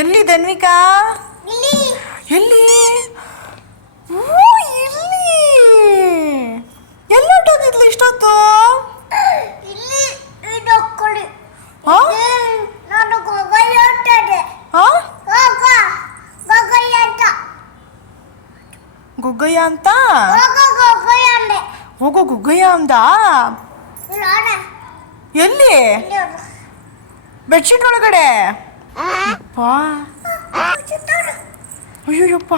ಎಲ್ಲಿ ಧನ್ವಿಕಾ? ಎಲ್ಲಿ? ಇಲ್ಲಿ ಎಲ್ಲೋಟೋಗಿದ್ಲು ಇಷ್ಟೊತ್ತು? ಗುಗ್ಗಯ್ಯ ಅಂತ ಹೋಗೋ ಗುಗ್ಗಯ್ಯ ಅಂದ. ಎಲ್ಲಿ? ಬೆಡ್ಶೀಟ್ ಒಳಗಡೆ. ಅಯ್ಯಪ್ಪ ಅಯ್ಯಪ್ಪ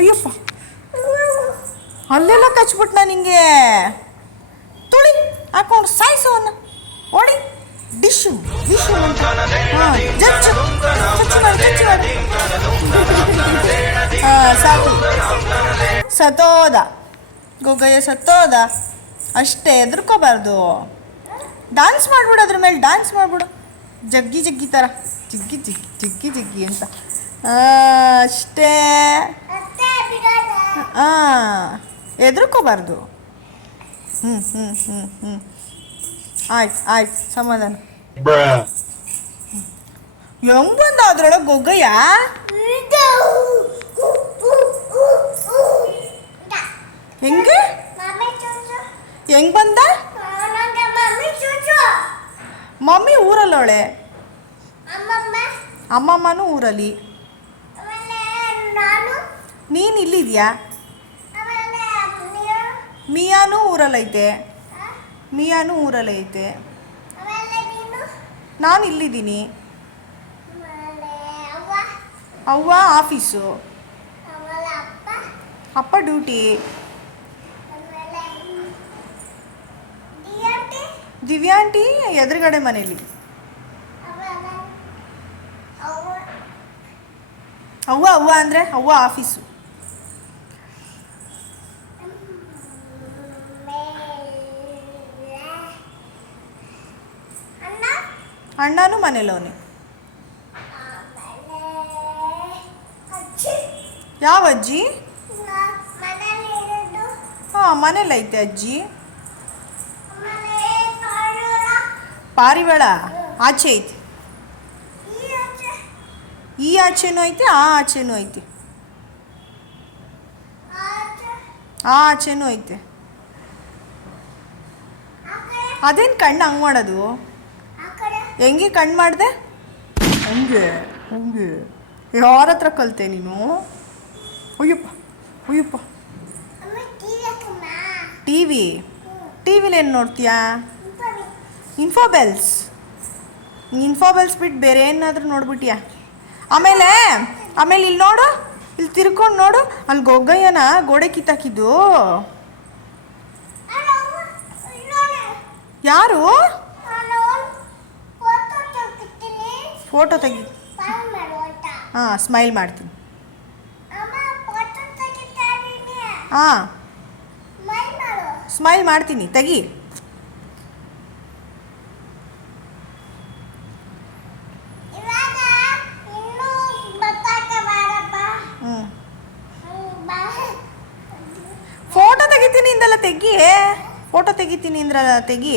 ಅಯ್ಯಪ್ಪ, ಅಲ್ಲೆಲ್ಲ ಕಚ್ಬಿಟ್ನ ನಿಂಗೆ. ತುಳಿ ಹಾಕೊಂಡು ಸಾಯಿಸೋನ ಓಡಿ. ಡಿಶು ಡಿಶು ಜಜ್ಜು ಚಚ್ಚು ಮಾಡಿ ಚಚ್ಚು ಮಾಡಿ. ಸಾಕು, ಸತ್ತೋದ ಗುಗ್ಗಯ್ಯ, ಸತ್ತೋದ. ಅಷ್ಟೇ, ಹೆದರ್ಕೋಬಾರ್ದು. ಡ್ಯಾನ್ಸ್ ಮಾಡ್ಬಿಡು, ಅದ್ರ ಮೇಲೆ ಡ್ಯಾನ್ಸ್ ಮಾಡ್ಬಿಡು, ಜಗ್ಗಿ ಜಗ್ಗಿ ಥರ, ಜಿಗ್ಗಿ ಜಿಗ್ಗಿ ಜಿಗ್ಗಿ ಜಿಗ್ಗಿ ಅಂತ. ಅಷ್ಟೇ. ಹೆದರ್ಕೋಬಾರ್ದು. ಆಯ್ತು ಆಯ್ತು, ಸಮಾಧಾನ. ಹೆಂಗ್ ಬಂದ ಅದ್ರೊಳಗೆ ಗೊಗ್ಗಯ್ಯ? ಹೆಂಗೆ ಹೆಂಗ್ ಬಂದ? ಮಮ್ಮಿ ಊರಲ್ಲವಳೆ, ಅಮ್ಮಮ್ಮನೂ ಊರಲ್ಲಿ. ನೀನು ಇಲ್ಲಿದ್ಯಾ? ಮಿಯಾನೂ ಊರಲ್ಲೈತೆ, ಮಿಯಾನೂ ಊರಲ್ಲೈತೆ. ನಾನು ಇಲ್ಲಿದ್ದೀನಿ. ಅವ್ವ ಆಫೀಸು, ಅಪ್ಪ ಡ್ಯೂಟಿ. ದಿವ್ಯಾ ಆಂಟಿ ಎದುರುಗಡೆ ಮನೇಲಿ. ಅವ್ವ ಅವ್ವ ಅಂದರೆ ಅವ್ವ ಆಫೀಸು. ಅಣ್ಣನೂ ಮನೇಲವನೇ. ಯಾವ ಅಜ್ಜಿ? ಹಾಂ, ಮನೇಲೈತೆ ಅಜ್ಜಿ. ಪಾರಿವಾಳ ಆಚೆ ಐತೆ. ಈ ಆಚೆನೂ ಐತೆ, ಆ ಆಚೆನೂ ಐತೆ, ಆ ಆಚೆನೂ ಐತೆ. ಅದೇನು ಕಣ್ಣು ಹಂಗೆ ಮಾಡೋದು? ಹೆಂಗೆ ಕಣ್ಣು ಮಾಡಿದೆ? ಹಂಗೆ ಹಂಗೆ ಯಾರ ಹತ್ರ ಕಲಿತೆ ನೀನು? ಅಯ್ಯಪ್ಪ ಅಯ್ಯಪ್ಪ. ಟಿವಿಲಿ ಏನು ನೋಡ್ತೀಯಾ? ಇನ್ಫೋಬೆಲ್ಸ್. ಇನ್ಫೋಬೆಲ್ಸ್ ಬಿಟ್ಟು ಬೇರೆ ಏನಾದರೂ ನೋಡ್ಬಿಟ್ಯಾ? ಆಮೇಲೆ ಇಲ್ಲಿ ನೋಡು, ಇಲ್ಲಿ ತಿರ್ಕೊಂಡು ನೋಡು, ಅಲ್ಲಿ ಗೊಗ್ಗಯ್ಯನ ಗೋಡೆ ಕಿತ್ತಾಕಿದ್ದು ಯಾರು? ಫೋಟೋ ತೆಗಿ. ಹಾಂ, ಸ್ಮೈಲ್ ಮಾಡ್ತೀನಿ. ಹಾಂ, ಸ್ಮೈಲ್ ಮಾಡ್ತೀನಿ, ತೆಗಿ. ಫೋಟೋ ತೆಗಿತೀನಿ ಇಂದಲ್ಲ, ತೆಗಿ. ಫೋಟೋ ತೆಗಿತೀನಿ ಇಂದ್ರಲ್ಲ, ತೆಗಿ.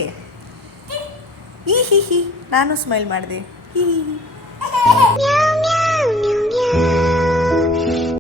ಈ ಹಿ ಹಿ, ನಾನು ಸ್ಮೈಲ್ ಮಾಡಿದೆ. ಹಿ ಹಿ ಹಿ.